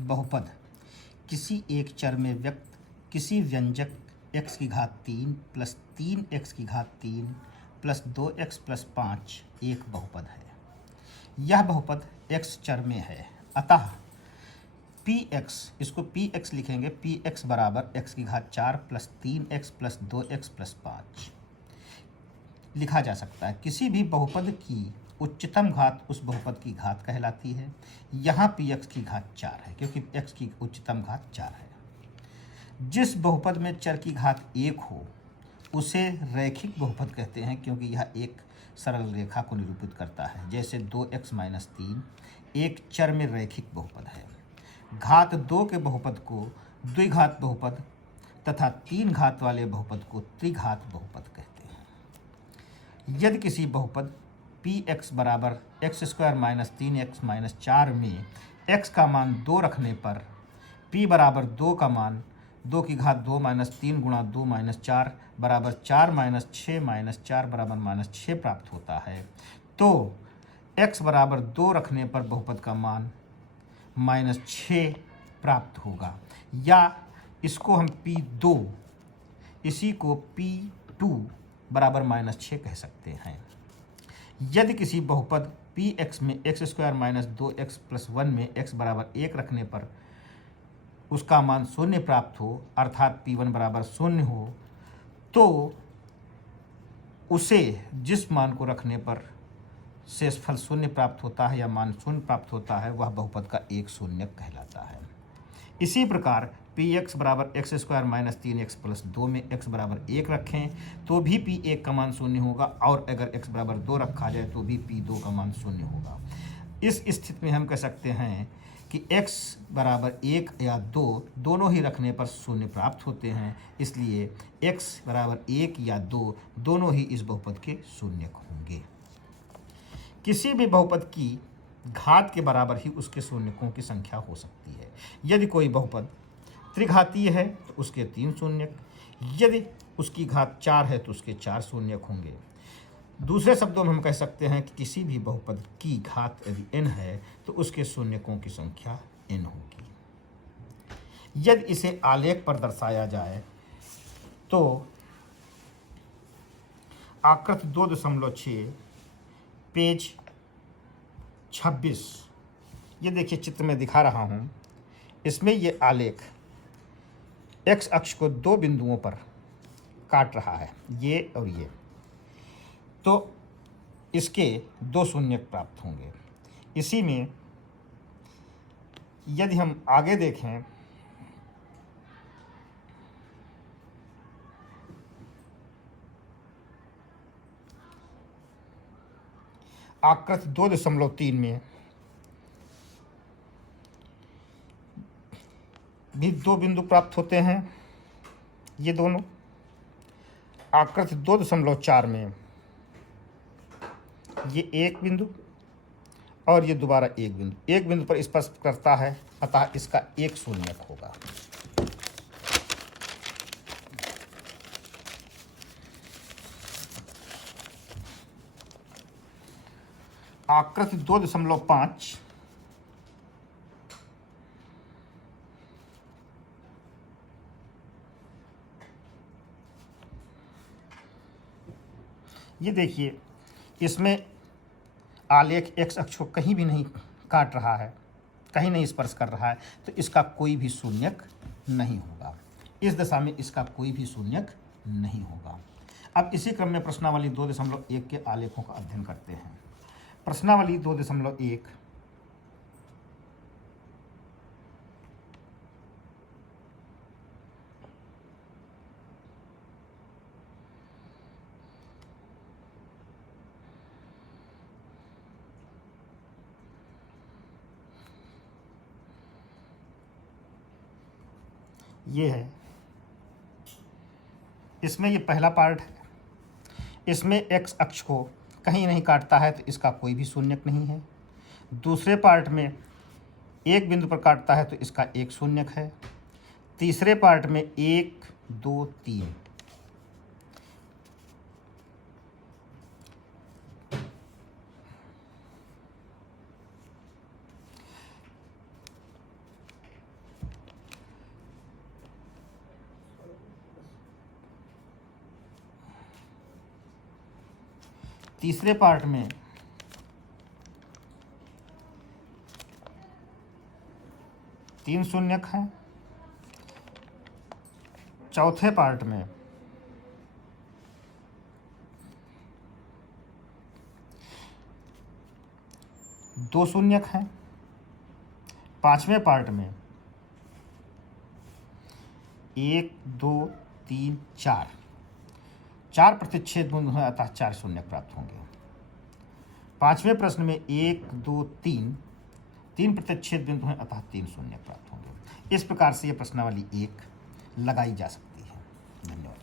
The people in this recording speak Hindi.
बहुपद किसी एक चर में व्यक्त किसी व्यंजक x की घात 3 प्लस 3x की घात 3 प्लस 2x प्लस 5 एक बहुपद है। यह बहुपद x चर में है, अतः px, इसको px लिखेंगे, px बराबर x की घात 4 plus 3x plus 2x plus 5 लिखा जा सकता है। किसी भी बहुपद की उच्चतम घात उस बहुपद की घात कहलाती है। यहाँ px की घात 4 है क्योंकि x की उच्चतम घात 4 है। जिस बहुपद में चर की घात 1 हो उसे रैखिक बहुपद कहते हैं क्योंकि यह एक सरल रेखा को निरूपित करता है। जैसे 2x माइनस 3 एक चर में रैखिक बहुपद है। घात 2 के बहुपद को द्विघात बहुपद तथा 3 घात वाले बहुपद को त्रिघात बहुपद कहते हैं। यदि किसी बहुपद px बराबर x square minus 3x minus 4 में x का मान 2 रखने पर p बराबर 2 का मान 2 की घात 2 माइनस 3 गुणा 2 माइनस 4 बराबर 4 माइनस 6 माइनस 4 बराबर माइनस 6 प्राप्त होता है, तो x बराबर 2 रखने पर बहुपद का मान माइनस 6 प्राप्त होगा। या इसको हम p2, इसी को p2 बराबर माइनस 6 कह सकते हैं। यदि किसी बहुपद px में x square minus 2x plus 1 में x बराबर 1 रखने पर उसका मान 0 प्राप्त हो, अर्थात p1 बराबर 0 हो, तो उसे जिस मान को रखने पर शेषफल 0 प्राप्त होता है या मान 0 प्राप्त होता है वह बहुपद का एक शून्यक कहलाता है। इसी प्रकार px बराबर x square minus 3x plus 2 में x बराबर 1 रखें तो भी p1 का मान 0 होगा, और अगर x बराबर 2 रखा जाए तो भी p2 का मान 0 होगा। इस स्थिति में हम कह सकते हैं कि x बराबर 1 या 2 दोनों ही रखने पर 0 प्राप्त होते हैं, इसलिए x बराबर 1 या 2 दोनों ही इस बहुपद के शून्यक होंगे। किसी भी बहुपद की घात के बराबर ही उसके शून्यकों की संख्या हो सकती है। यदि कोई बहुपद त्रिघातीय है तो उसके 3 शून्यक, यदि उसकी घात 4 है तो उसके 4 शून्यक होंगे। दूसरे शब्दों में हम कह सकते हैं कि किसी भी बहुपद की घात यदि n है तो उसके शून्यकों की संख्या n होगी। यदि इसे आलेख पर दर्शाया जाए तो आकृति 2.6 पेज 26, ये देखिए चित्र में दिखा रहा हूँ। इसमें ये आलेख x अक्ष को 2 बिंदुओं पर काट रहा है, ये और ये, तो इसके 2 शून्यक प्राप्त होंगे। इसी में यदि हम आगे देखें आकृति 2.3 में भी 2 बिंदु प्राप्त होते हैं, ये दोनों। आकृति 2.4 में ये एक बिंदु और ये दोबारा एक बिंदु पर स्पर्श करता है, अतः इसका एक शून्यक होगा। आकृति 2.5 ये देखिए, इसमें आलेख x अक्ष को कहीं भी नहीं काट रहा है, कहीं नहीं स्पर्श कर रहा है, तो इसका कोई भी शून्यक नहीं होगा। इस दशा में इसका कोई भी शून्यक नहीं होगा। अब इसी क्रम में प्रश्नावली 2.1 के आलेखों का अध्ययन करते हैं। प्रश्नावली 2.1 ये है। इसमें ये पहला पार्ट है, इसमें x अक्ष को कहीं नहीं काटता है तो इसका कोई भी शून्यक नहीं है। दूसरे पार्ट में एक बिंदु पर काटता है तो इसका एक शून्यक है। तीसरे पार्ट में 1 2 3, तीसरे पार्ट में तीन शून्यक हैं। चौथे पार्ट में दो शून्यक हैं। पांचवें पार्ट में 1 2 3 4 चार प्रतिच्छेद बिंदु हैं, अतः 4 शून्यक प्राप्त होंगे। पांचवें प्रश्न में 1 2 3 तीन प्रतिच्छेद बिंदु हैं, अतः 3 शून्यक प्राप्त होंगे। इस प्रकार से यह प्रश्नावली 1 लगाई जा सकती है। धन्यवाद।